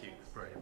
Thank you. Brilliant.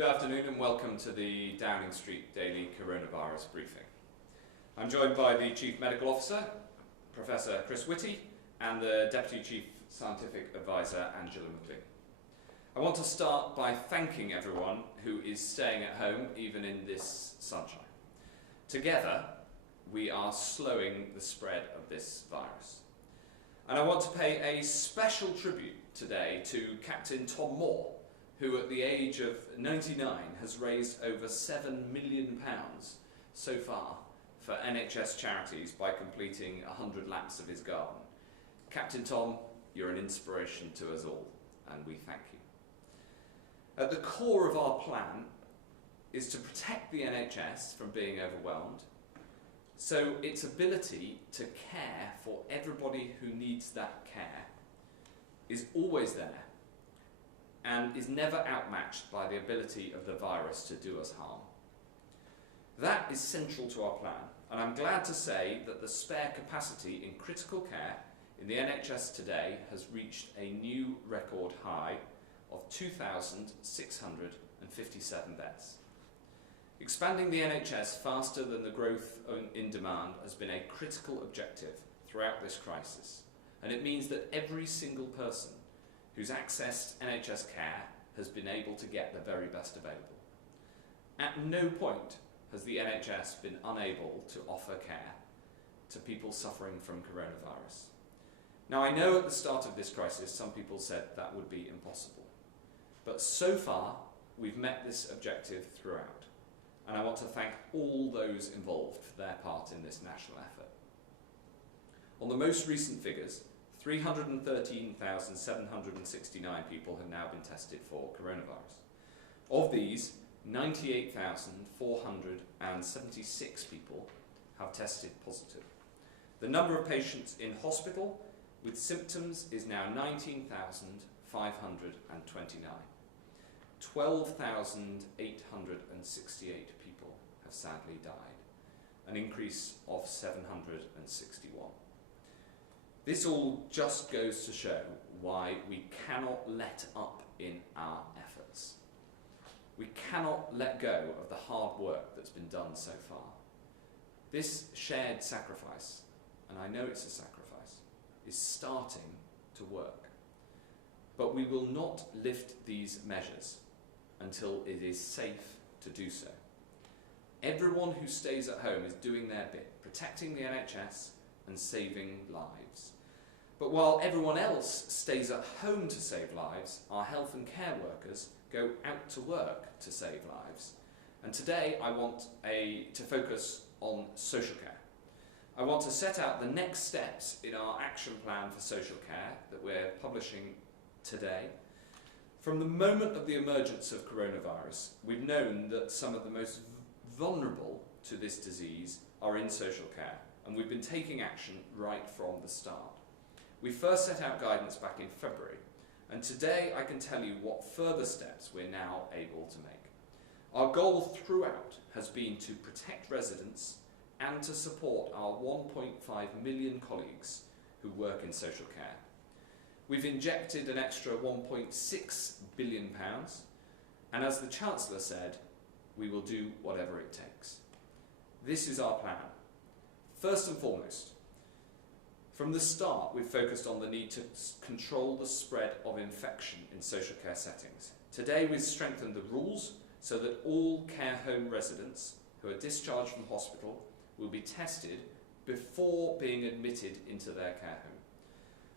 Good afternoon and welcome to the Downing Street Daily Coronavirus Briefing. I'm joined by the Chief Medical Officer, Professor Chris Whitty, and the Deputy Chief Scientific Advisor, Angela McLean. I want to start by thanking everyone who is staying at home even in this sunshine. Together, we are slowing the spread of this virus. And I want to pay a special tribute today to Captain Tom Moore, who at the age of 99 has raised over £7 million so far for NHS charities by completing 100 laps of his garden. Captain Tom, you're an inspiration to us all, and we thank you. At the core of our plan is to protect the NHS from being overwhelmed, so its ability to care for everybody who needs that care is always there and is never outmatched by the ability of the virus to do us harm. That is central to our plan, and I'm glad to say that the spare capacity in critical care in the NHS today has reached a new record high of 2,657 beds. Expanding the NHS faster than the growth in demand has been a critical objective throughout this crisis, and it means that every single person who's accessed NHS care has been able to get the very best available. At no point has the NHS been unable to offer care to people suffering from coronavirus. Now, I know at the start of this crisis some people said that would be impossible, but so far we've met this objective throughout, and I want to thank all those involved for their part in this national effort. On the most recent figures, 313,769 people have now been tested for coronavirus. Of these, 98,476 people have tested positive. The number of patients in hospital with symptoms is now 19,529. 12,868 people have sadly died, an increase of 761. This all just goes to show why we cannot let up in our efforts. We cannot let go of the hard work that's been done so far. This shared sacrifice, and I know it's a sacrifice, is starting to work. But we will not lift these measures until it is safe to do so. Everyone who stays at home is doing their bit, protecting the NHS and saving lives. But while everyone else stays at home to save lives, our health and care workers go out to work to save lives. And today I want to focus on social care. I want to set out the next steps in our action plan for social care that we're publishing today. From the moment of the emergence of coronavirus, we've known that some of the most vulnerable to this disease are in social care, and we've been taking action right from the start. We first set out guidance back in February, and today I can tell you what further steps we're now able to make. Our goal throughout has been to protect residents and to support our 1.5 million colleagues who work in social care. We've injected an extra £1.6 billion, and as the Chancellor said, we will do whatever it takes. This is our plan. First and foremost, from the start, we've focused on the need to control the spread of infection in social care settings. Today, we've strengthened the rules so that all care home residents who are discharged from hospital will be tested before being admitted into their care home.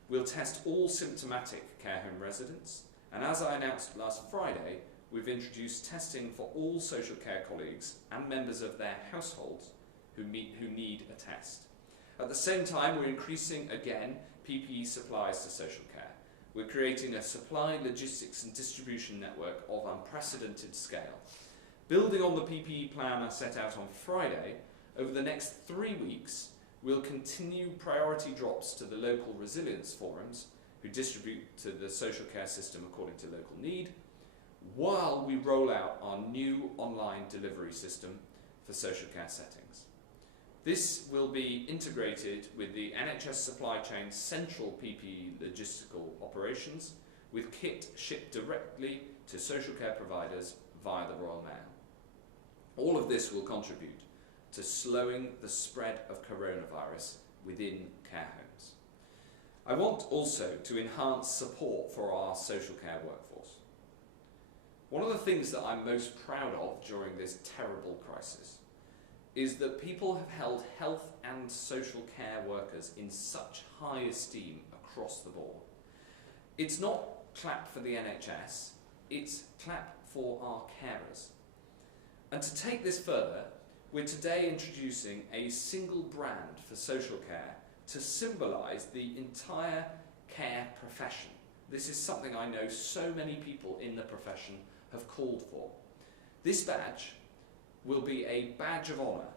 We'll test all symptomatic care home residents, and as I announced last Friday, we've introduced testing for all social care colleagues and members of their households who need a test. At the same time, we're increasing again PPE supplies to social care. We're creating a supply, logistics and distribution network of unprecedented scale. Building on the PPE plan I set out on Friday, over the next 3 weeks, we'll continue priority drops to the local resilience forums who distribute to the social care system according to local need, while we roll out our new online delivery system for social care settings. This will be integrated with the NHS supply chain's central PPE logistical operations, with kit shipped directly to social care providers via the Royal Mail. All of this will contribute to slowing the spread of coronavirus within care homes. I want also to enhance support for our social care workforce. One of the things that I'm most proud of during this terrible crisis is that people have held health and social care workers in such high esteem across the board. It's not clap for the NHS, it's clap for our carers. And to take this further, we're today introducing a single brand for social care to symbolise the entire care profession. This is something I know so many people in the profession have called for. This badge will be a badge of honour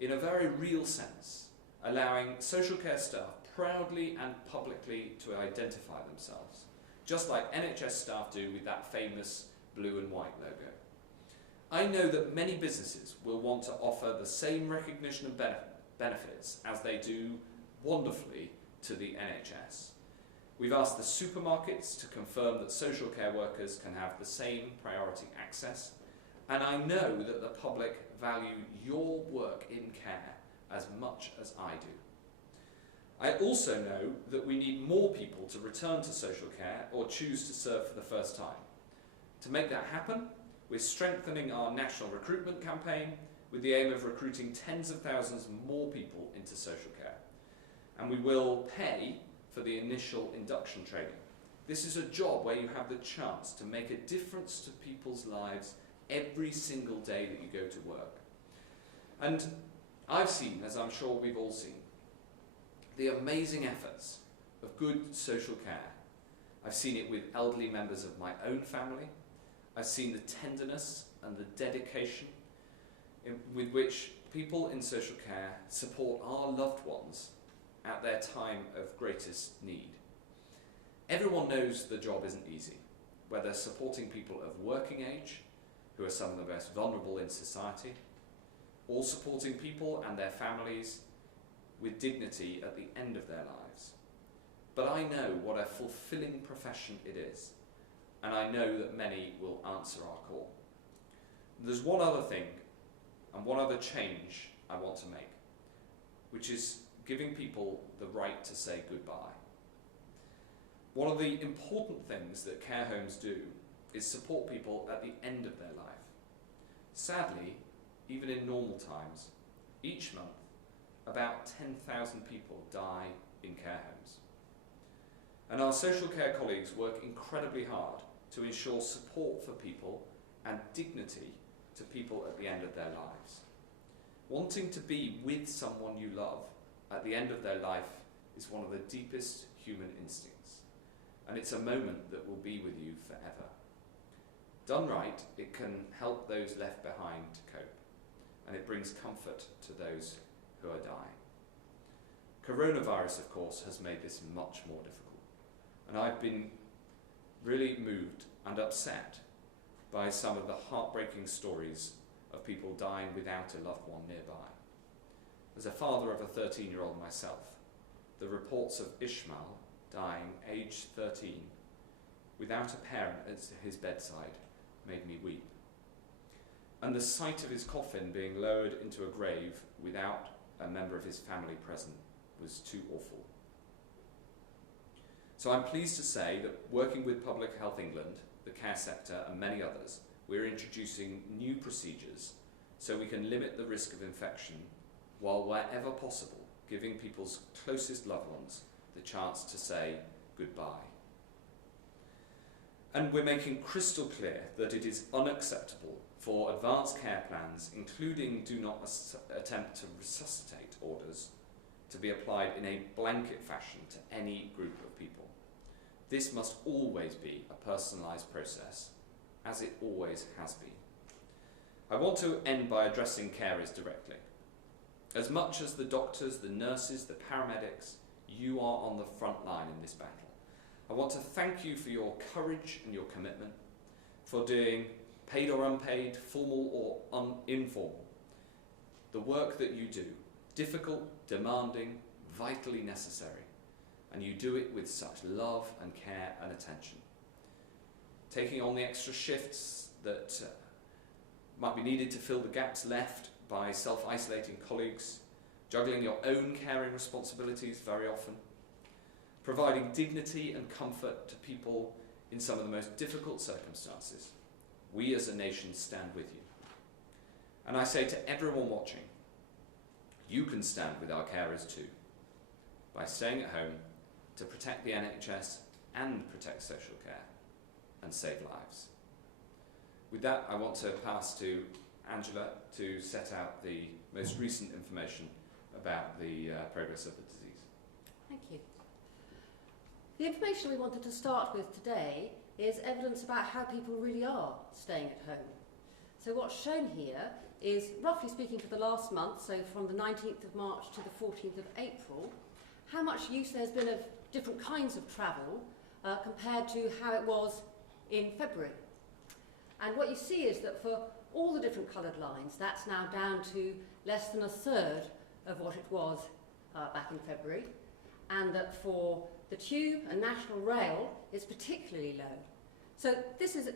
in a very real sense, allowing social care staff proudly and publicly to identify themselves, just like NHS staff do with that famous blue and white logo. I know that many businesses will want to offer the same recognition and benefits as they do wonderfully to the NHS. We've asked the supermarkets to confirm that social care workers can have the same priority access, and I know that the public value your work in care as much as I do. I also know that we need more people to return to social care or choose to serve for the first time. To make that happen, we're strengthening our national recruitment campaign with the aim of recruiting tens of thousands more people into social care. And we will pay for the initial induction training. This is a job where you have the chance to make a difference to people's lives every single day that you go to work. And I've seen, as I'm sure we've all seen, the amazing efforts of good social care. I've seen it with elderly members of my own family. I've seen the tenderness and the dedication with which people in social care support our loved ones at their time of greatest need. Everyone knows the job isn't easy, whether supporting people of working age, who are some of the most vulnerable in society, or supporting people and their families with dignity at the end of their lives. But I know what a fulfilling profession it is, and I know that many will answer our call. There's one other thing and one other change I want to make, which is giving people the right to say goodbye. One of the important things that care homes do is support people at the end of their life. Sadly, even in normal times, each month about 10,000 people die in care homes. And our social care colleagues work incredibly hard to ensure support for people and dignity to people at the end of their lives. Wanting to be with someone you love at the end of their life is one of the deepest human instincts, and it's a moment that will be with you forever. Done right, it can help those left behind to cope, and it brings comfort to those who are dying. Coronavirus, of course, has made this much more difficult, and I've been really moved and upset by some of the heartbreaking stories of people dying without a loved one nearby. As a father of a 13-year-old myself, the reports of Ishmael dying aged 13 without a parent at his bedside made me weep. And the sight of his coffin being lowered into a grave without a member of his family present was too awful. So I'm pleased to say that working with Public Health England, the care sector and many others, we're introducing new procedures so we can limit the risk of infection while wherever possible giving people's closest loved ones the chance to say goodbye. And we're making crystal clear that it is unacceptable for advanced care plans, including do not attempt to resuscitate orders, to be applied in a blanket fashion to any group of people. This must always be a personalised process, as it always has been. I want to end by addressing carers directly. As much as the doctors, the nurses, the paramedics, you are on the front line in this battle. I want to thank you for your courage and your commitment, for doing paid or unpaid, formal or informal. The work that you do, difficult, demanding, vitally necessary, and you do it with such love and care and attention. Taking on the extra shifts that might be needed to fill the gaps left by self-isolating colleagues, juggling your own caring responsibilities very often, providing dignity and comfort to people in some of the most difficult circumstances. We as a nation stand with you. And I say to everyone watching, you can stand with our carers too, by staying at home to protect the NHS and protect social care and save lives. With that, I want to pass to Angela to set out the most recent information about the progress of the disease. Thank you. The information we wanted to start with today is evidence about how people really are staying at home. So what's shown here is, roughly speaking, for the last month, so from the 19th of March to the 14th of April, how much use there's been of different kinds of travel compared to how it was in February. And what you see is that for all the different coloured lines, that's now down to less than a third of what it was back in February, and that for the Tube and National Rail, it's particularly low. So this is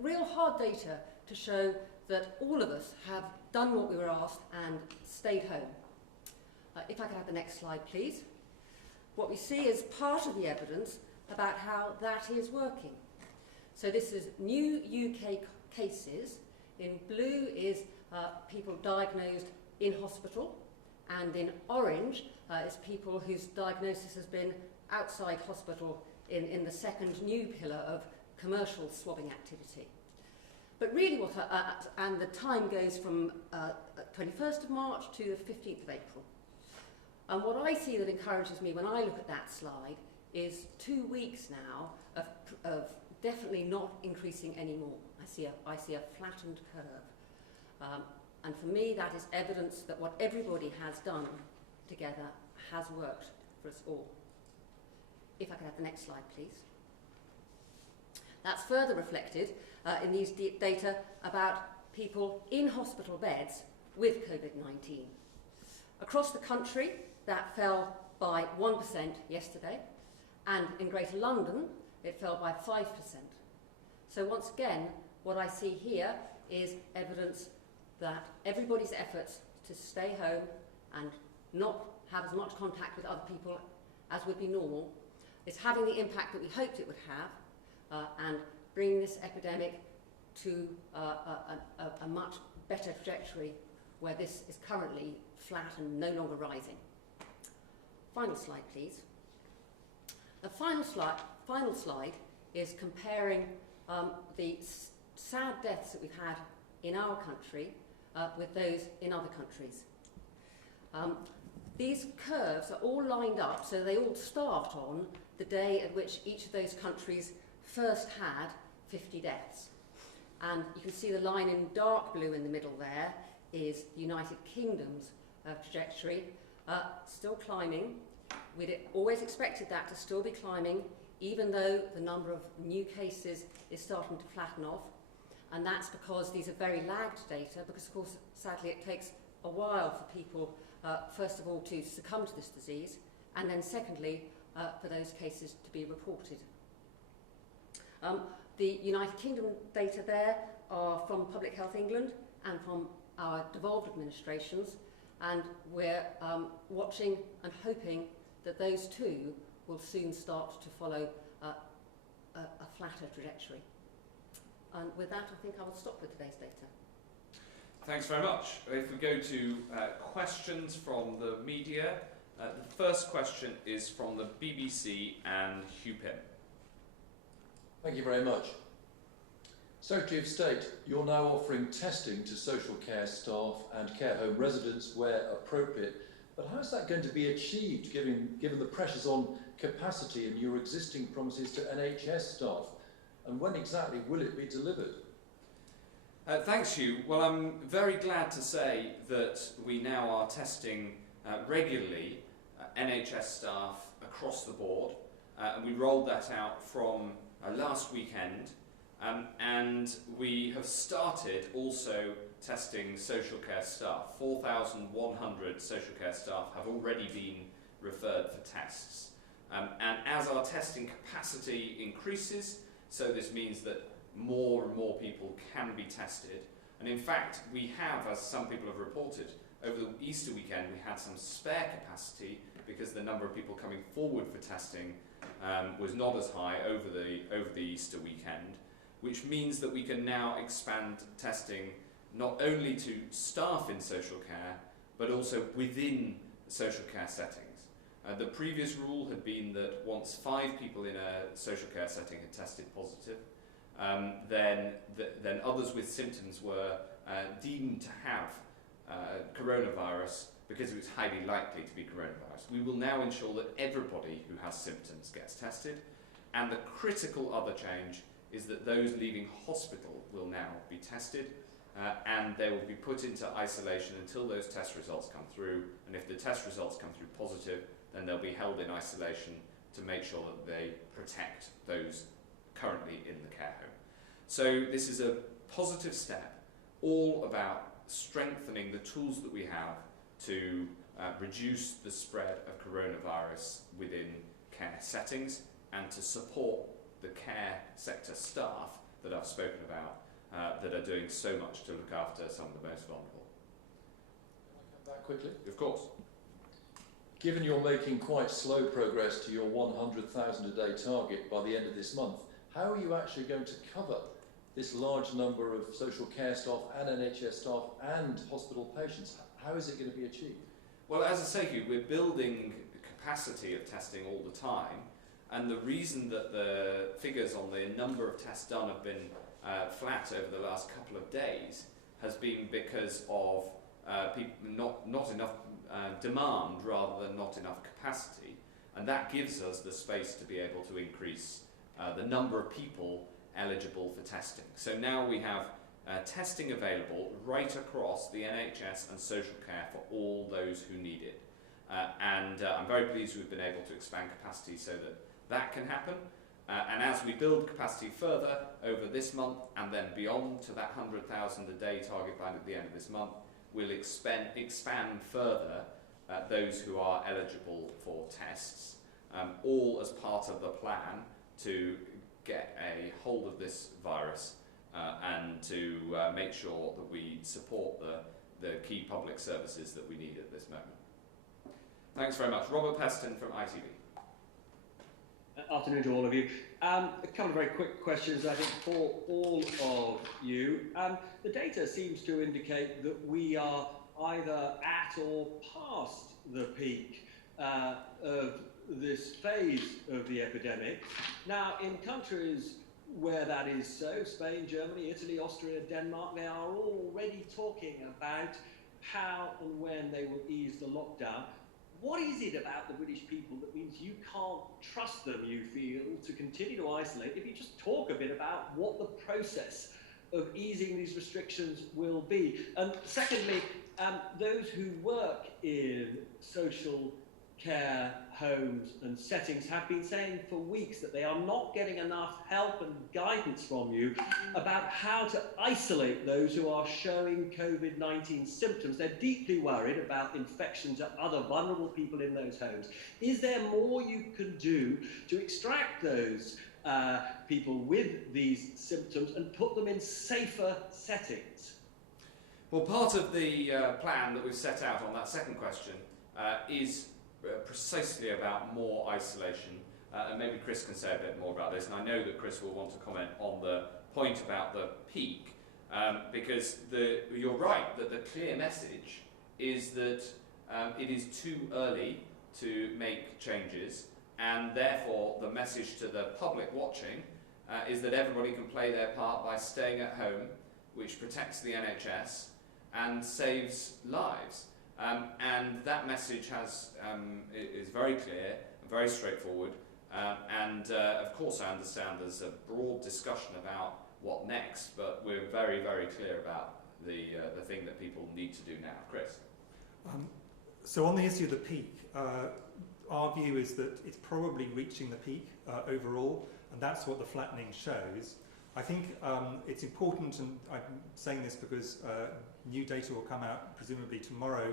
real hard data to show that all of us have done what we were asked and stayed home. If I could have the next slide, please. What we see is part of the evidence about how that is working. So this is new UK cases. In blue is people diagnosed in hospital, and in orange is people whose diagnosis has been outside hospital in the second new pillar of commercial swabbing activity. But really and the time goes from 21st of March to the 15th of April. And what I see that encourages me when I look at that slide is 2 weeks now of definitely not increasing anymore. I see a flattened curve. And for me, that is evidence that what everybody has done together has worked for us all. If I could have the next slide, please. That's further reflected in these data about people in hospital beds with COVID-19. Across the country, that fell by 1% yesterday, and in Greater London, it fell by 5%. So once again, what I see here is evidence that everybody's efforts to stay home and not have as much contact with other people as would be normal is having the impact that we hoped it would have, and bringing this epidemic to a much better trajectory where this is currently flat and no longer rising. Final slide, please. The final slide is comparing the sad deaths that we've had in our country with those in other countries. These curves are all lined up, so they all start on the day at which each of those countries first had 50 deaths. And you can see the line in dark blue in the middle there is the United Kingdom's trajectory, still climbing. We'd always expected that to still be climbing, even though the number of new cases is starting to flatten off. And that's because these are very lagged data, because of course, sadly, it takes a while for people, first of all, to succumb to this disease, and then secondly, for those cases to be reported. The United Kingdom data there are from Public Health England and from our devolved administrations, and we're watching and hoping that those two will soon start to follow a flatter trajectory. And with that, I think I will stop with today's data. Thanks very much. If we go to questions from the media, the first question is from the BBC and Hugh Pym. Thank you very much. Secretary of State, you're now offering testing to social care staff and care home residents where appropriate, but how is that going to be achieved given the pressures on capacity and your existing promises to NHS staff? And when exactly will it be delivered? Thanks, Hugh. Well, I'm very glad to say that we now are testing regularly NHS staff across the board, and we rolled that out from last weekend, and we have started also testing social care staff. 4,100 social care staff have already been referred for tests. And as our testing capacity increases, so this means that more and more people can be tested, And in fact, we have, as some people have reported, over the Easter weekend we had some spare capacity because the number of people coming forward for testing was not as high over the Easter weekend, which means that we can now expand testing not only to staff in social care, but also within social care settings. The previous rule had been that once 5 people in a social care setting had tested positive, then others with symptoms were deemed to have coronavirus because it was highly likely to be coronavirus. We will now ensure that everybody who has symptoms gets tested, and the critical other change is that those leaving hospital will now be tested, and they will be put into isolation until those test results come through, and if the test results come through positive, then they'll be held in isolation to make sure that they protect those currently in the care home. So this is a positive step, all about strengthening the tools that we have to reduce the spread of coronavirus within care settings and to support the care sector staff that I've spoken about that are doing so much to look after some of the most vulnerable. Can I come back quickly? Of course. Given you're making quite slow progress to your 100,000 a day target by the end of this month, how are you actually going to cover this large number of social care staff and NHS staff and hospital patients? How is it going to be achieved? Well, as I say, Hugh, we're building capacity of testing all the time, and the reason that the figures on the number of tests done have been flat over the last couple of days has been because of not enough demand rather than not enough capacity, and that gives us the space to be able to increase the number of people eligible for testing. So now we have testing available right across the NHS and social care for all those who need it. And I'm very pleased we've been able to expand capacity so that that can happen. And as we build capacity further over this month and then beyond to that 100,000 a day target by the end of this month, we'll expand further those who are eligible for tests, all as part of the plan to get a hold of this virus and to make sure that we support the key public services that we need at this moment. Thanks very much. Robert Peston from ITV. Afternoon to all of you. A couple of very quick questions, I think, for all of you. The data seems to indicate that we are either at or past the peak of this phase of the epidemic. Now, in countries where that is so, Spain, Germany, Italy, Austria, Denmark, they are already talking about how and when they will ease the lockdown. What is it about the British people that means you can't trust them, you feel, to continue to isolate? If you just talk a bit about what the process of easing these restrictions will be. And secondly, those who work in social care homes and settings have been saying for weeks that they are not getting enough help and guidance from you about how to isolate those who are showing COVID-19 symptoms. They're deeply worried about infections of other vulnerable people in those homes. Is there more you can do to extract those people with these symptoms and put them in safer settings? Well, part of the plan that we've set out on that second question is precisely about more isolation, and maybe Chris can say a bit more about this, and I know that Chris will want to comment on the point about the peak, because you're right that the clear message is that it is too early to make changes, and therefore the message to the public watching is that everybody can play their part by staying at home, which protects the NHS and saves lives. And that message is very clear, very straightforward, and of course I understand there's a broad discussion about what next, but we're very, very clear about the thing that people need to do now. Chris? So on the issue of the peak, our view is that it's probably reaching the peak overall, and that's what the flattening shows. I think it's important, and I'm saying this because new data will come out presumably tomorrow.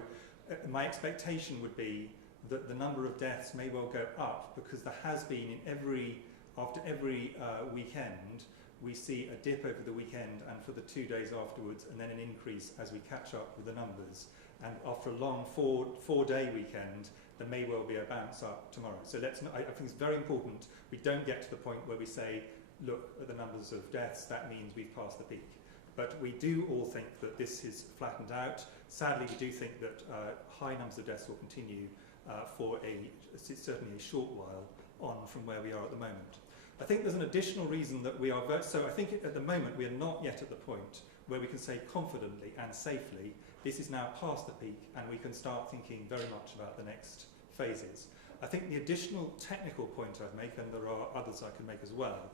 My expectation would be that the number of deaths may well go up because there has been after every weekend we see a dip over the weekend and for the 2 days afterwards, and then an increase as we catch up with the numbers. And after a long four-day weekend, there may well be a bounce up tomorrow. So I think it's very important we don't get to the point where we say, look at the numbers of deaths, that means we've passed the peak. But we do all think that this is flattened out. Sadly, we do think that high numbers of deaths will continue for certainly a short while on from where we are at the moment. I think there's an additional reason that we are so I think at the moment we are not yet at the point where we can say confidently and safely this is now past the peak and we can start thinking very much about the next phases. I think the additional technical point I'd make, and there are others I can make as well,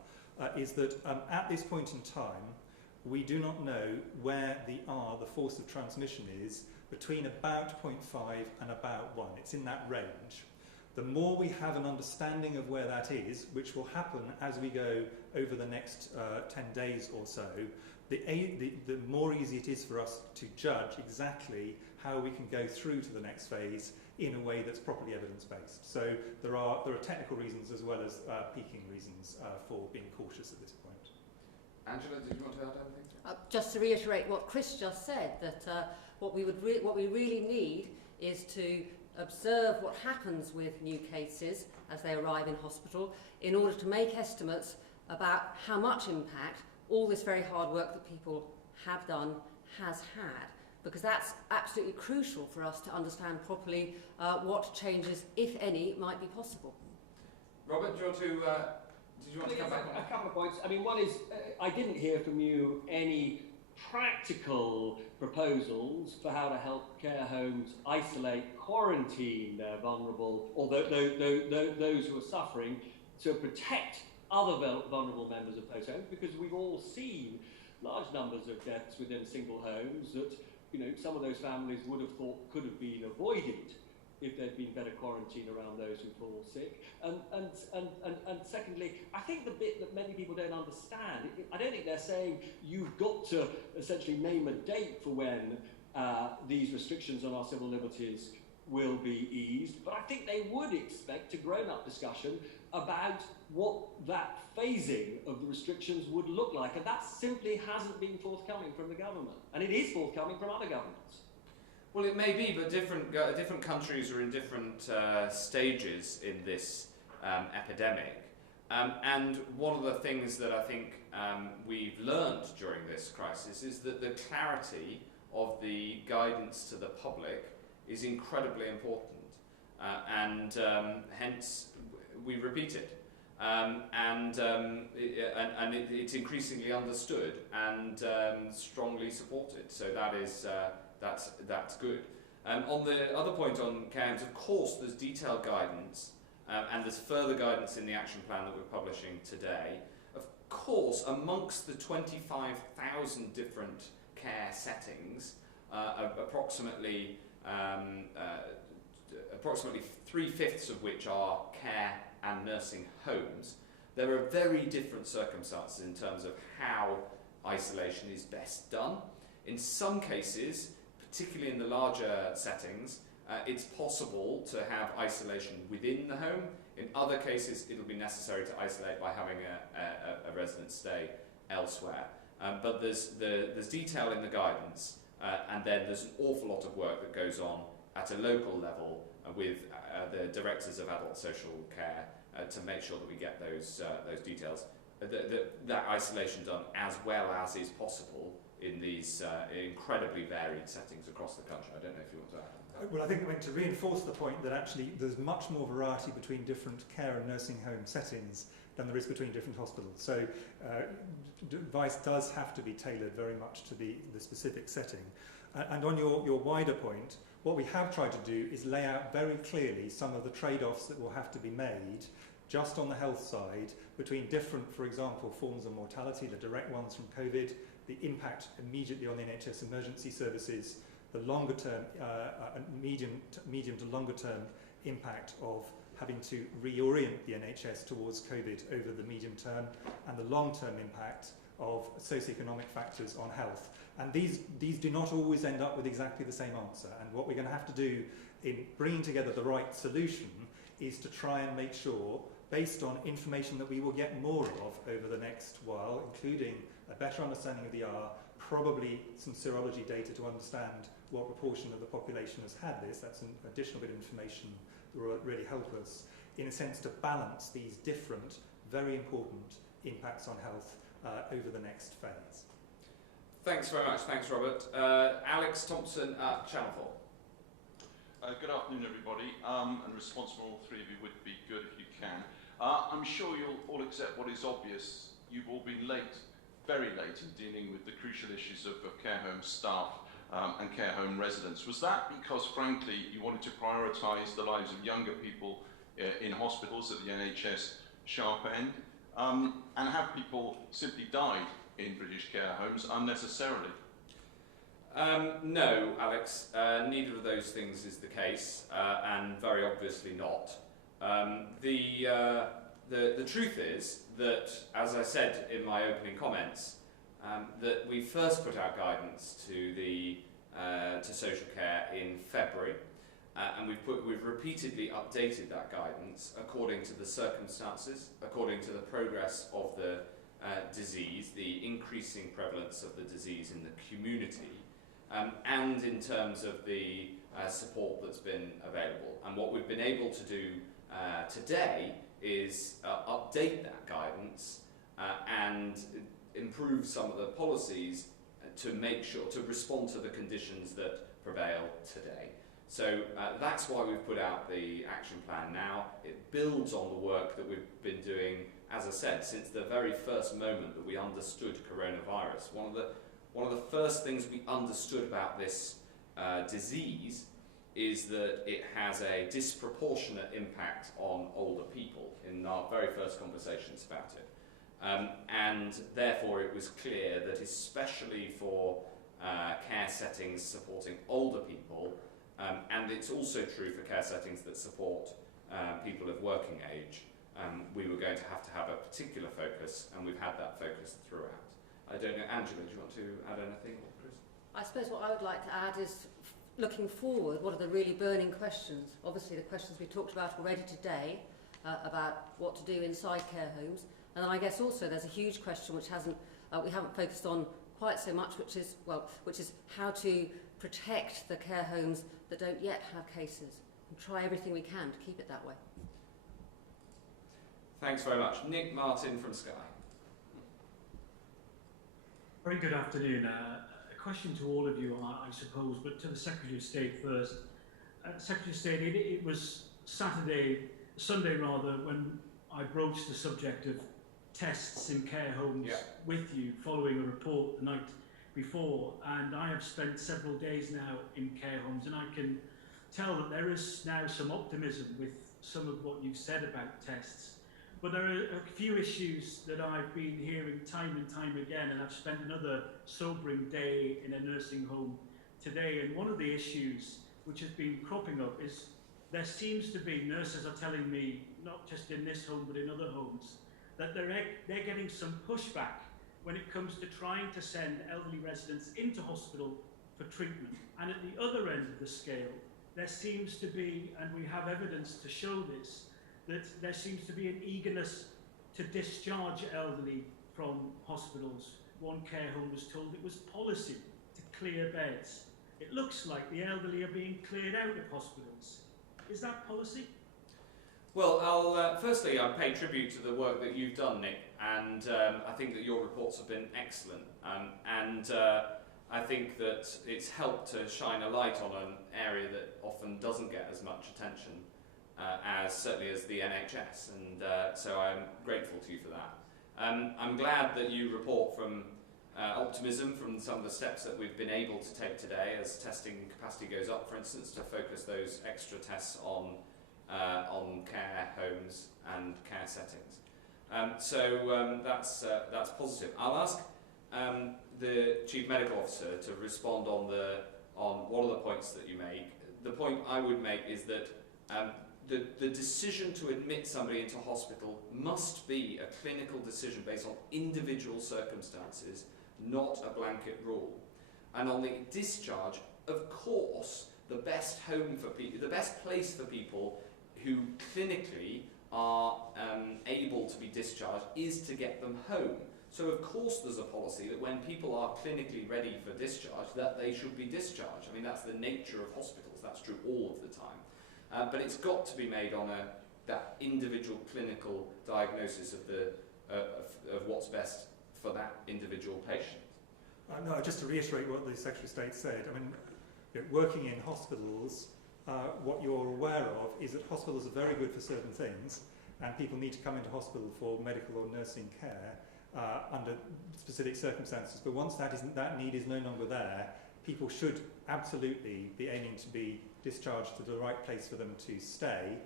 is that at this point in time we do not know where the force of transmission is, between about 0.5 and about 1. It's in that range. The more we have an understanding of where that is, which will happen as we go over the next 10 days or so, the more easy it is for us to judge exactly how we can go through to the next phase in a way that's properly evidence-based. So there are technical reasons as well as peaking reasons for being cautious at this point. Angela, did you want to add anything? Just to reiterate what Chris just said, that what we really need is to observe what happens with new cases as they arrive in hospital in order to make estimates about how much impact all this very hard work that people have done has had, because that's absolutely crucial for us to understand properly what changes, if any, might be possible. Robert, did you want to come back on a couple of points. I mean, one is, I didn't hear from you any practical proposals for how to help care homes isolate, quarantine vulnerable, or those who are suffering, to protect other vulnerable members of those homes, because we've all seen large numbers of deaths within single homes that, you know, some of those families would have thought could have been avoided if there'd been better quarantine around those who fall sick. And secondly, I think the bit that many people don't understand, I don't think they're saying you've got to essentially name a date for when these restrictions on our civil liberties will be eased, but I think they would expect a grown-up discussion about what that phasing of the restrictions would look like, and that simply hasn't been forthcoming from the government, and it is forthcoming from other governments. Well, it may be, but different countries are in different stages in this epidemic. And one of the things that I think we've learned during this crisis is that the clarity of the guidance to the public is incredibly important. And hence, we repeat it. It's increasingly understood and strongly supported. So that is... That's good. On the other point on CAMS, of course, there's detailed guidance and there's further guidance in the action plan that we're publishing today. Of course, amongst the 25,000 different care settings, approximately 3/5 of which are care and nursing homes, there are very different circumstances in terms of how isolation is best done. In some cases, particularly in the larger settings, it's possible to have isolation within the home. In other cases, it'll be necessary to isolate by having a resident stay elsewhere. But there's detail in the guidance, and then there's an awful lot of work that goes on at a local level with the directors of adult social care to make sure that we get those details, that isolation done as well as is possible in these incredibly varied settings across the country. I don't know if you want to add. Well, I think to reinforce the point that actually there's much more variety between different care and nursing home settings than there is between different hospitals. So advice does have to be tailored very much to the specific setting. And on your wider point, what we have tried to do is lay out very clearly some of the trade-offs that will have to be made just on the health side between different, for example, forms of mortality, the direct ones from COVID, the impact immediately on the NHS emergency services, the longer term, medium to longer term impact of having to reorient the NHS towards COVID over the medium term, and the long term impact of socioeconomic factors on health. And these do not always end up with exactly the same answer. And what we're going to have to do in bringing together the right solution is to try and make sure based on information that we will get more of over the next while, including a better understanding of the R, probably some serology data to understand what proportion of the population has had this. That's an additional bit of information that will really help us, in a sense, to balance these different, very important impacts on health over the next phase. Thanks very much. Thanks, Robert. Alex Thompson at Channel 4. Good afternoon, everybody. And responsible, all three of you would be good if you can. I'm sure you'll all accept what is obvious. You've all been late, very late, in dealing with the crucial issues of care home staff and care home residents. Was that because, frankly, you wanted to prioritise the lives of younger people in hospitals at the NHS sharp end? And have people simply died in British care homes unnecessarily? No, Alex, neither of those things is the case, and very obviously not. The truth is that, as I said in my opening comments, that we first put out guidance to social care in February, and we've repeatedly updated that guidance according to the circumstances, according to the progress of the disease, the increasing prevalence of the disease in the community, and in terms of the support that's been available. And what we've been able to do today is update that guidance and improve some of the policies to make sure to respond to the conditions that prevail today. So that's why we've put out the action plan now. It builds on the work that we've been doing, as I said, since the very first moment that we understood coronavirus. One of the first things we understood about this disease is that it has a disproportionate impact on older people in our very first conversations about it. And therefore it was clear that especially for care settings supporting older people, and it's also true for care settings that support people of working age, we were going to have a particular focus, and we've had that focus throughout. I don't know, Angela, do you want to add anything, or Chris? I suppose what I would like to add is, looking forward, what are the really burning questions? Obviously the questions we talked about already today, about what to do inside care homes, and I guess also there's a huge question which we haven't focused on quite so much, which is how to protect the care homes that don't yet have cases, and try everything we can to keep it that way. Thanks very much. Nick Martin from Sky. Very good afternoon. A question to all of you, I suppose, but to the Secretary of State first. Secretary of State, it was Sunday rather, when I broached the subject of tests in care homes with you following a report the night before, and I have spent several days now in care homes, and I can tell that there is now some optimism with some of what you've said about tests. But there are a few issues that I've been hearing time and time again, and I've spent another sobering day in a nursing home today, and one of the issues which has been cropping up is there seems to be, nurses are telling me, not just in this home but in other homes, that they're getting some pushback when it comes to trying to send elderly residents into hospital for treatment. And at the other end of the scale, there seems to be, and we have evidence to show this, that there seems to be an eagerness to discharge elderly from hospitals. One care home was told it was policy to clear beds. It looks like the elderly are being cleared out of hospitals. Is that policy? Well, firstly, I pay tribute to the work that you've done, Nick, and I think that your reports have been excellent. I think that it's helped to shine a light on an area that often doesn't get as much attention certainly as the NHS, and so I'm grateful to you for that. I'm glad that you report from optimism from some of the steps that we've been able to take today as testing capacity goes up, for instance, to focus those extra tests on care homes and care settings. That's positive. I'll ask the Chief Medical Officer to respond on one of the points that you make. The point I would make is that the decision to admit somebody into hospital must be a clinical decision based on individual circumstances, not a blanket rule. And on the discharge, of course, the best home for people, the best place for people who clinically are able to be discharged is to get them home. So of course there's a policy that when people are clinically ready for discharge, that they should be discharged. I mean, that's the nature of hospitals. That's true all of the time. But it's got to be made on that individual clinical diagnosis of what's best for that individual patient. No, just to reiterate what the Secretary of State said, I mean, working in hospitals, what you're aware of is that hospitals are very good for certain things, and people need to come into hospital for medical or nursing care under specific circumstances. But once that need is no longer there, people should absolutely be aiming to be discharged to the right place for them to stay.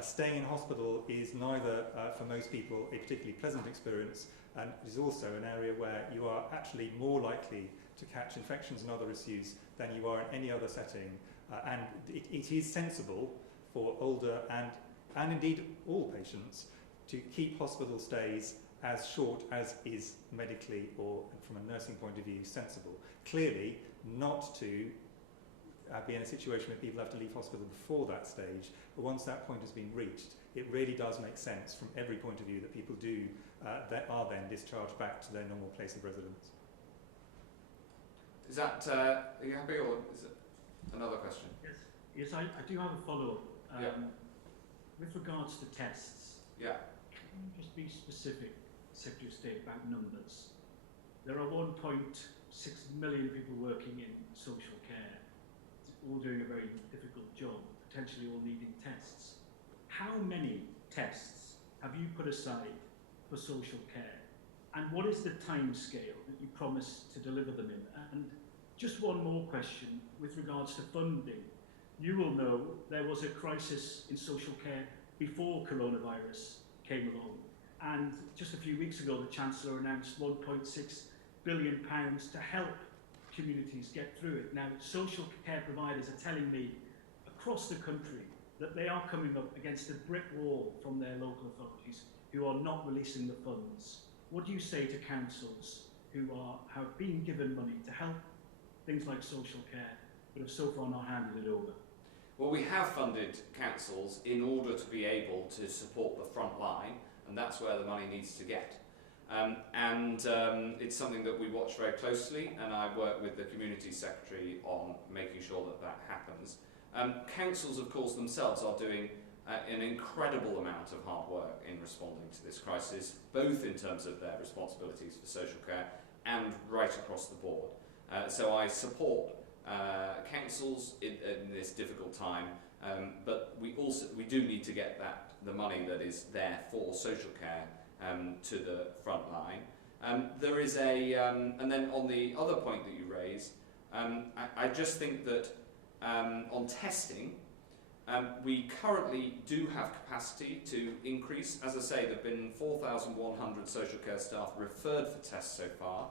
Staying in hospital is neither, for most people, a particularly pleasant experience, and it is also an area where you are actually more likely to catch infections and other issues than you are in any other setting. And it is sensible for older and indeed all patients to keep hospital stays as short as is medically or from a nursing point of view sensible. Clearly not to be in a situation where people have to leave hospital before that stage, but once that point has been reached, it really does make sense from every point of view that people that are then discharged back to their normal place of residence. Is that, are you happy, or is it another question? Yes, I do have a follow-up. Yeah. With regards to tests, Yeah. can you just be specific, Secretary of State, about numbers? There are 1.6 million people working in social care, all doing a very difficult job, potentially all needing tests. How many tests have you put aside for social care? And what is the time scale that you promise to deliver them in? And just one more question with regards to funding. You will know there was a crisis in social care before coronavirus came along. And just a few weeks ago, the Chancellor announced £1.6 billion to help communities get through it. Now, social care providers are telling me across the country that they are coming up against a brick wall from their local authorities who are not releasing the funds. What do you say to councils who have been given money to help things like social care, but have so far not handed it over? Well, we have funded councils in order to be able to support the front line, and that's where the money needs to get. It's something that we watch very closely, and I work with the Community Secretary on making sure that that happens. Councils, of course, themselves are doing an incredible amount of hard work in responding to this crisis, both in terms of their responsibilities for social care and right across the board. So I support councils in this difficult time, but we do need to get the money that is there for social care to the front line. There is and then on the other point that you raised, I just think that on testing, we currently do have capacity to increase. As I say, there have been 4,100 social care staff referred for tests so far.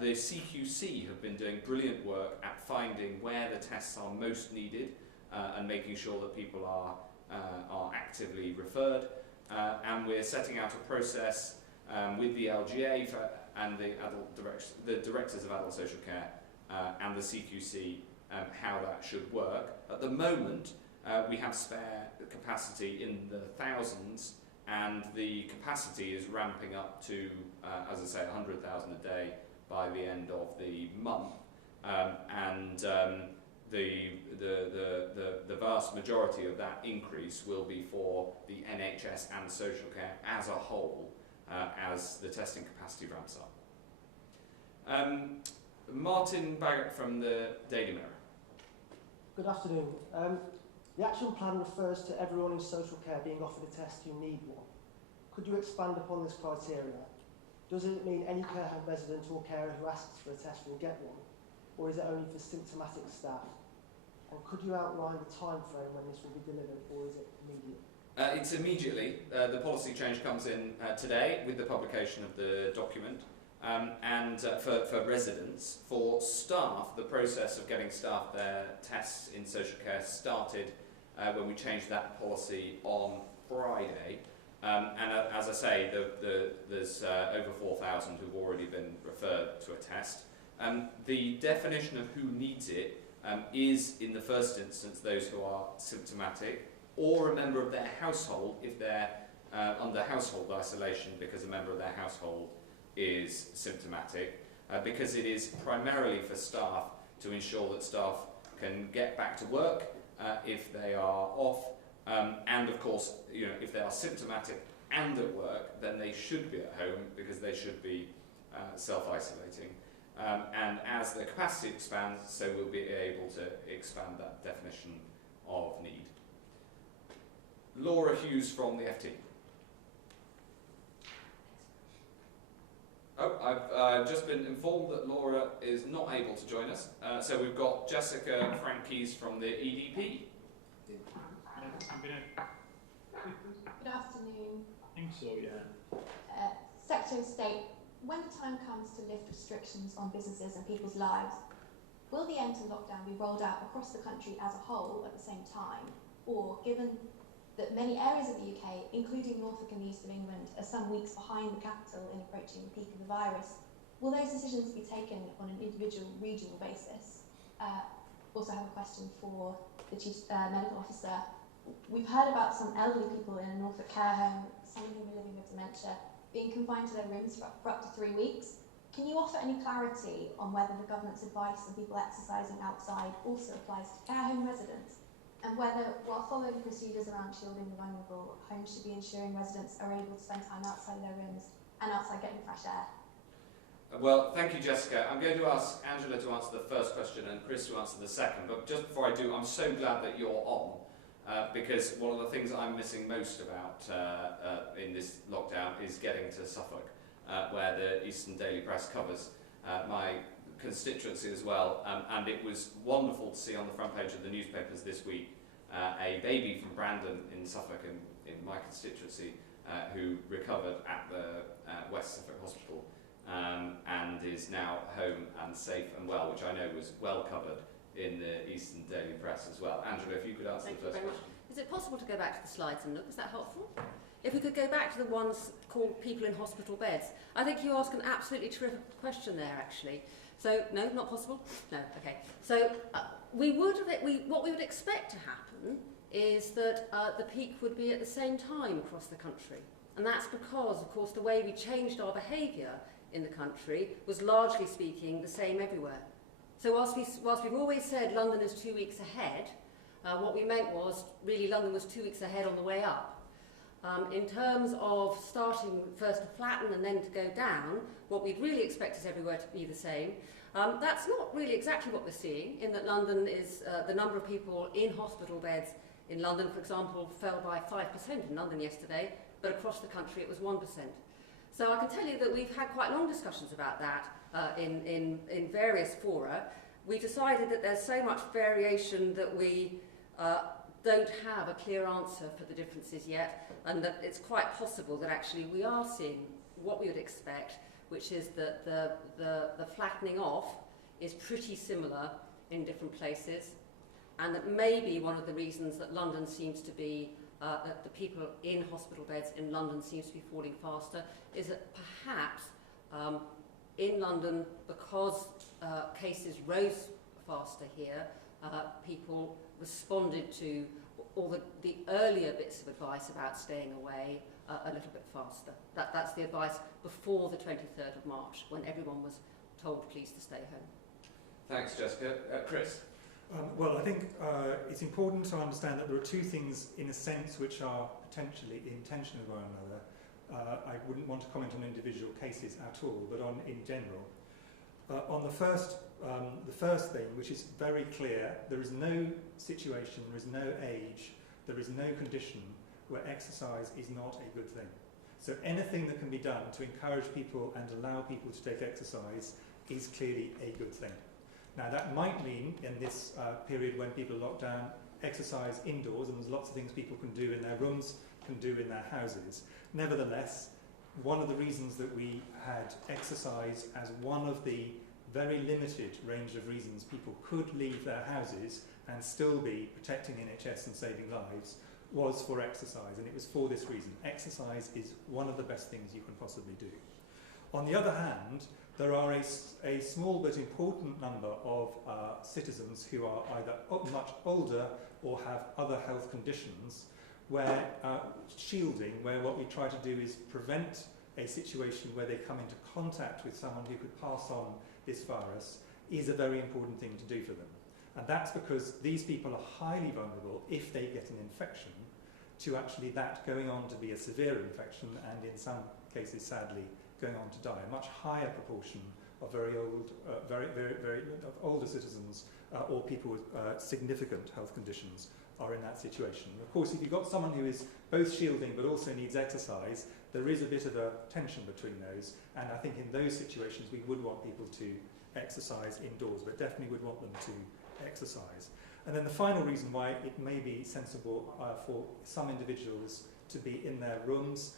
The CQC have been doing brilliant work at finding where the tests are most needed and making sure that people are actively referred. And we're setting out a process with the LGA and the directors of adult social care and the CQC how that should work. At the moment, we have spare capacity in the thousands, and the capacity is ramping up to, as I say, 100,000 a day by the end of the month, the vast majority of that increase will be for the NHS and social care as a whole, as the testing capacity ramps up. Martin Baggett from the Daily Mirror. Good afternoon. The action plan refers to everyone in social care being offered a test who need one. Could you expand upon this criteria? Does it mean any care home resident or carer who asks for a test will get one? Or is it only for symptomatic staff? And could you outline the time frame when this will be delivered, or is it immediate? It's immediately. The policy change comes in today with the publication of the document. For residents, for staff, the process of getting staff their tests in social care started when we changed that policy on Friday. As I say, there's over 4,000 who've already been referred to a test. The definition of who needs it is, in the first instance, those who are symptomatic or a member of their household if they're under household isolation because a member of their household is symptomatic, because it is primarily for staff to ensure that staff can get back to work if they are off, and of course, if they are symptomatic and at work, then they should be at home because they should be self-isolating. And as the capacity expands, so we'll be able to expand that definition of need. Laura Hughes from the FT. Oh, I've just been informed that Laura is not able to join us. So we've got Jessica Frankies from the EDP. Good afternoon. I think so, yeah. Secretary of State, when the time comes to lift restrictions on businesses and people's lives, will the end to lockdown be rolled out across the country as a whole at the same time? Or, given that many areas of the UK, including Norfolk and the east of England, are some weeks behind the capital in approaching the peak of the virus, will those decisions be taken on an individual, regional basis? Also have a question for the Chief Medical Officer. We've heard about some elderly people in a Norfolk care home, some of whom are living with dementia, being confined to their rooms for up to 3 weeks. Can you offer any clarity on whether the government's advice on people exercising outside also applies to care home residents? And whether, while following procedures around shielding the vulnerable, homes should be ensuring residents are able to spend time outside their rooms and outside getting fresh air? Well, thank you, Jessica. I'm going to ask Angela to answer the first question and Chris to answer the second. But just before I do, I'm so glad that you're on, because one of the things I'm missing most about in this lockdown is getting to Suffolk, where the Eastern Daily Press covers my constituency as well, and it was wonderful to see on the front page of the newspapers this week a baby from Brandon in Suffolk, in my constituency, who recovered at the West Suffolk Hospital and is now home and safe and well, which I know was well covered in the Eastern Daily Press as well. Angela, if you could answer the first question. Is it possible to go back to the slides and look? Is that helpful? If we could go back to the ones called people in hospital beds. I think you asked an absolutely terrific question there, actually. So, no, not possible? No, okay. So, what we would expect to happen is that the peak would be at the same time across the country. And that's because, of course, the way we changed our behaviour in the country was largely speaking the same everywhere. So whilst we've always said London is 2 weeks ahead, what we meant was really London was 2 weeks ahead on the way up. In terms of starting first to flatten and then to go down, what we'd really expect is everywhere to be the same. That's not really exactly what we're seeing, in that London is, the number of people in hospital beds in London, for example, fell by 5% in London yesterday, but across the country it was 1%. So I can tell you that we've had quite long discussions about that in various fora. We decided that there's so much variation that we don't have a clear answer for the differences yet, and that it's quite possible that actually we are seeing what we would expect, which is that the flattening off is pretty similar in different places, and that maybe one of the reasons that London seems to be that the people in hospital beds in London seems to be falling faster is that perhaps in London, because cases rose faster here, people responded to all the earlier bits of advice about staying away a little bit faster. That's the advice before the 23rd of March, when everyone was told please to stay home. Thanks, Jessica. Chris? Well, I think it's important to understand that there are two things, in a sense, which are potentially in tension with one another. I wouldn't want to comment on individual cases at all, but in general. On the first thing, which is very clear, there is no situation, there is no age, there is no condition where exercise is not a good thing. So anything that can be done to encourage people and allow people to take exercise is clearly a good thing. Now that might mean, in this period when people are locked down, exercise indoors, and there's lots of things people can do in their rooms, can do in their houses. Nevertheless, one of the reasons that we had exercise as one of the very limited range of reasons people could leave their houses and still be protecting NHS and saving lives was for exercise, and it was for this reason. Exercise is one of the best things you can possibly do. On the other hand, there are a small but important number of citizens who are either much older or have other health conditions where shielding, where what we try to do is prevent a situation where they come into contact with someone who could pass on this virus, is a very important thing to do for them. And that's because these people are highly vulnerable, if they get an infection, to actually that going on to be a severe infection and in some cases, sadly, going on to die. A much higher proportion of very old, of older citizens or people with significant health conditions are in that situation. And of course, if you've got someone who is both shielding but also needs exercise, there is a bit of a tension between those. And I think in those situations, we would want people to exercise indoors, but definitely would want them to exercise. And then the final reason why it may be sensible for some individuals to be in their rooms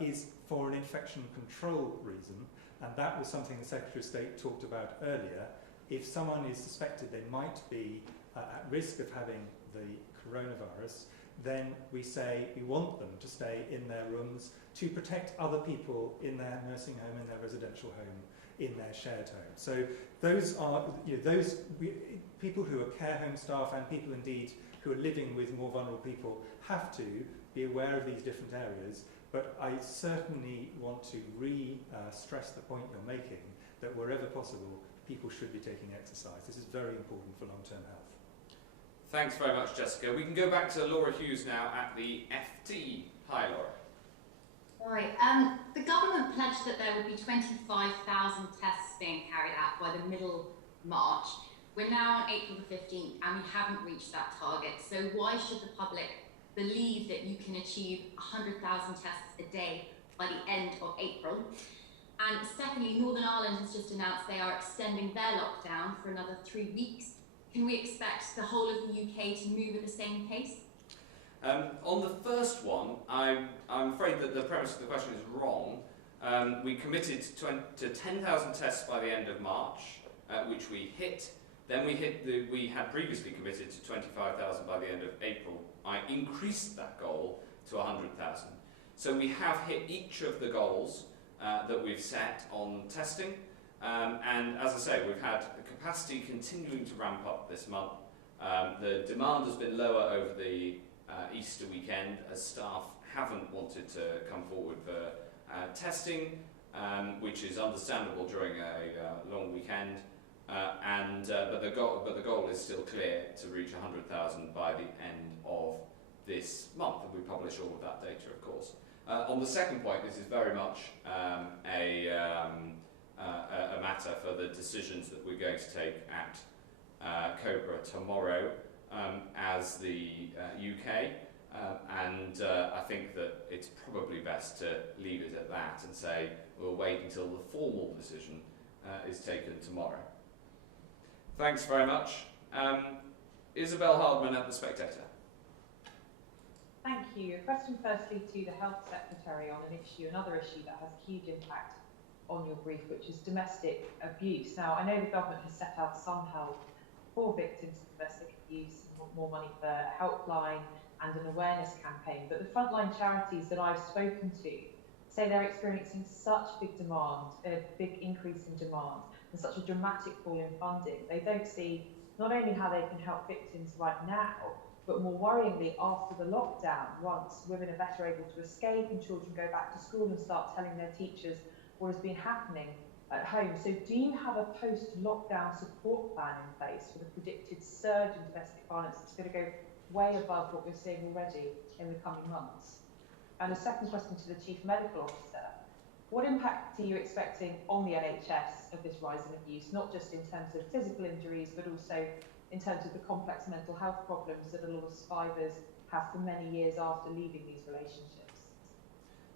is for an infection control reason, and that was something the Secretary of State talked about earlier. If someone is suspected they might be at risk of having the coronavirus, then we say we want them to stay in their rooms to protect other people in their nursing home, in their residential home, in their shared home. So those are people who are care home staff and people indeed who are living with more vulnerable people have to be aware of these different areas. But I certainly want to stress the point you're making that wherever possible, people should be taking exercise. This is very important for long-term health. Thanks very much, Jessica. We can go back to Laura Hughes now at the FT. Hi, Laura. Right. The government pledged that there would be 25,000 tests being carried out by the middle March. We're now on April the 15th and we haven't reached that target. So why should the public believe that you can achieve 100,000 tests a day by the end of April? And secondly, Northern Ireland has just announced they are extending their lockdown for another 3 weeks. Can we expect the whole of the UK to move at the same pace? On the first one, I'm afraid that the premise of the question is wrong. We committed to 10,000 tests by the end of March, which we hit. Then we had previously committed to 25,000 by the end of April. I increased that goal to 100,000. So we have hit each of the goals that we've set on testing. And as I say, we've had the capacity continuing to ramp up this month. The demand has been lower over the Easter weekend as staff haven't wanted to come forward for testing, which is understandable during a long weekend. But the goal is still clear to reach 100,000 by the end of this month, and we publish all of that data, of course. On the second point, this is very much a matter for the decisions that we're going to take at COBRA tomorrow as the UK, and I think that it's probably best to leave it at that and say we'll wait until the formal decision is taken tomorrow. Thanks very much. Isabel Hardman at The Spectator. Thank you. A question firstly to the Health Secretary on another issue that has a huge impact on your brief, which is domestic abuse. Now, I know the government has set out some help for victims of domestic abuse, more money for a helpline and an awareness campaign, but the frontline charities that I've spoken to say they're experiencing such big demand, a big increase in demand, and such a dramatic fall in funding. They don't see not only how they can help victims right now, but more worryingly after the lockdown, once women are better able to escape and children go back to school and start telling their teachers what has been happening at home. So do you have a post-lockdown support plan in place for the predicted surge in domestic violence that's going to go way above what we're seeing already in the coming months? And a second question to the Chief Medical Officer. What impact are you expecting on the NHS of this rise in abuse, not just in terms of physical injuries, but also in terms of the complex mental health problems that a lot of survivors have for many years after leaving these relationships?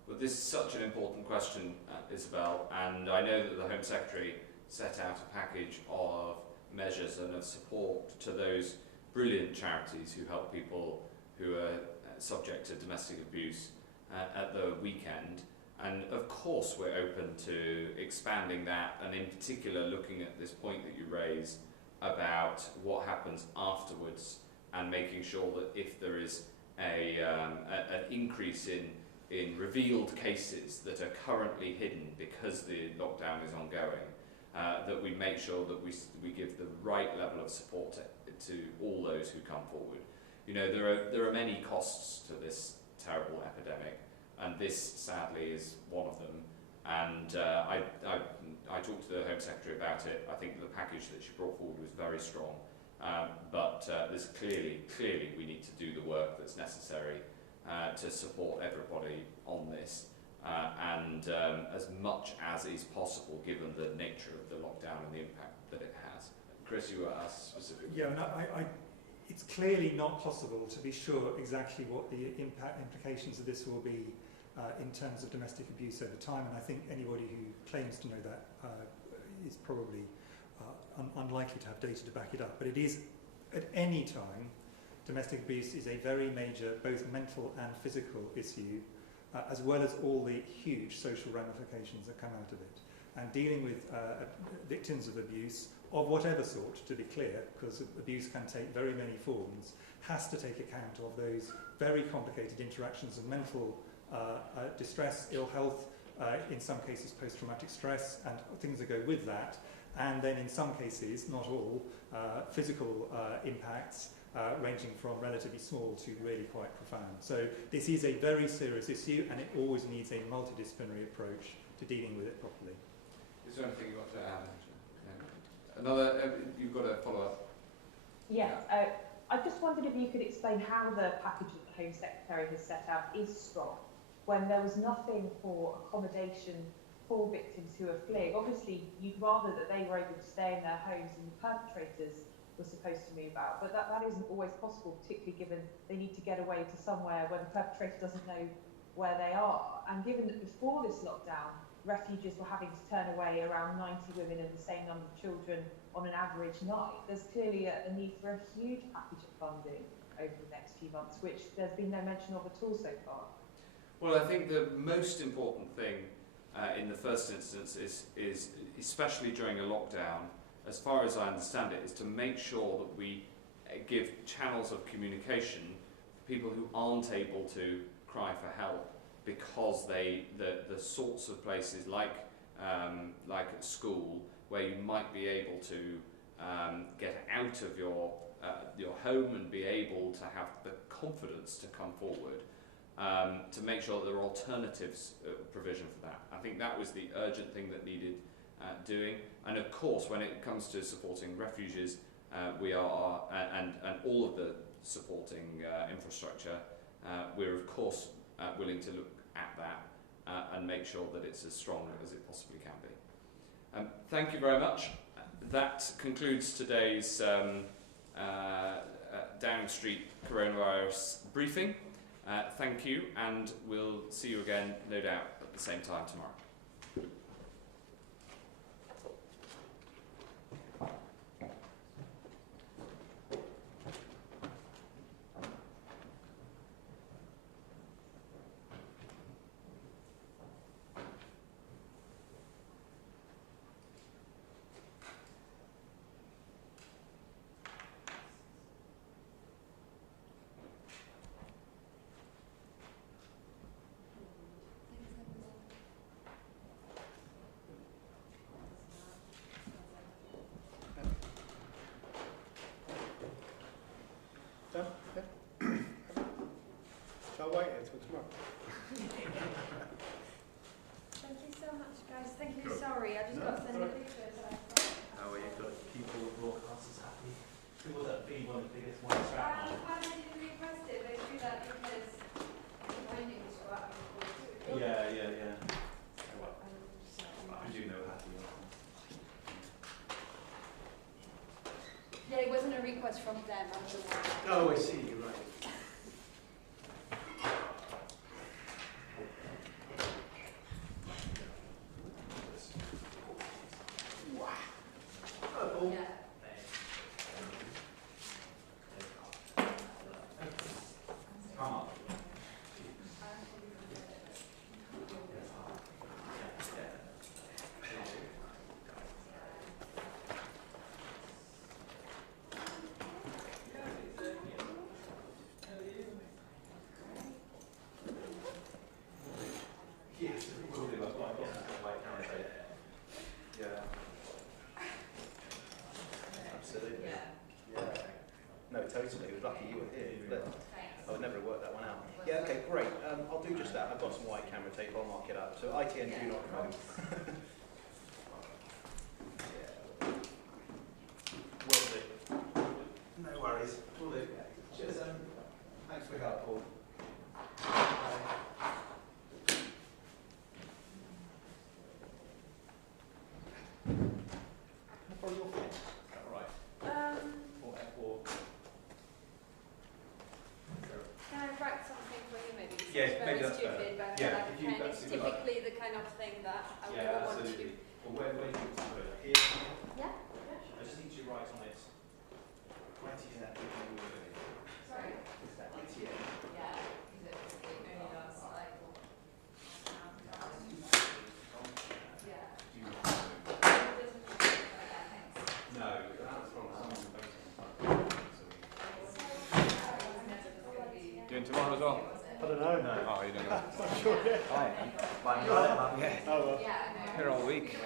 Well, this is such an important question, Isabel, and I know that the Home Secretary set out a package of measures and of support to those brilliant charities who help people who are subject to domestic abuse at the weekend. And of course we're open to expanding that, and in particular looking at this point that you raise about what happens afterwards and making sure that if there is an increase in revealed cases that are currently hidden because the lockdown is ongoing, that we make sure that we give the right level of support to all those who come forward. You know, there are many costs to this terrible epidemic, and this sadly is one of them. And I talked to the Home Secretary about it. I think the package that she brought forward was very strong, but there's clearly we need to do the work that's necessary to support everybody on this, and as much as is possible given the nature of the lockdown and the impact that it has. Chris, you were asked specifically. Yeah, no, it's clearly not possible to be sure exactly what the implications of this will be in terms of domestic abuse over time, and I think anybody who claims to know that is probably unlikely to have data to back it up. But it is, at any time, domestic abuse is a very major both mental and physical issue, as well as all the huge social ramifications that come out of it. And dealing with victims of abuse, of whatever sort, to be clear, because abuse can take very many forms, has to take account of those very complicated interactions of mental distress, ill health, in some cases post-traumatic stress and things that go with that, and then in some cases, not all, physical impacts ranging from relatively small to really quite profound. So this is a very serious issue, and it always needs a multidisciplinary approach to dealing with it properly. Is there anything you want to add? Another, you've got a follow-up. Yes, I just wondered if you could explain how the package that the Home Secretary has set out is strong, when there was nothing for accommodation for victims who are fleeing. Obviously, you'd rather that they were able to stay in their homes and the perpetrators were supposed to move out, but that isn't always possible, particularly given they need to get away to somewhere where the perpetrator doesn't know where they are. And given that before this lockdown, refugees were having to turn away around 90 women and the same number of children on an average night, there's clearly a need for a huge package of funding over the next few months, which there's been no mention of at all so far. Well, I think the most important thing in the first instance is, especially during a lockdown, as far as I understand it, is to make sure that we give channels of communication for people who aren't able to cry for help, because the sorts of places like at school, where you might be able to get out of your home and be able to have the confidence to come forward, to make sure that there are alternatives provision for that. I think that was the urgent thing that needed doing. And of course, when it comes to supporting refugees, we are, and all of the supporting infrastructure, we're of course willing to look at that and make sure that it's as strong as it possibly can be. Thank you very much. That concludes today's Downing Street coronavirus briefing. Thank you, and we'll see you again, no doubt, at the same time tomorrow. From them. Oh, I see. You're right. Wow. Oh. Yeah. Come on. No, totally. It was lucky you were here. But I would never have worked that one out. Yeah, okay, great. I'll do just that. I've got some white camera tape. I'll mark it up. So ITN do not remove. Will do. No worries. Will do. Cheers. Thanks for your help, Paul. Tomorrow as well? I don't know. No. Oh, you don't know? I'm sure, yeah. Hi. Yeah. Here all week.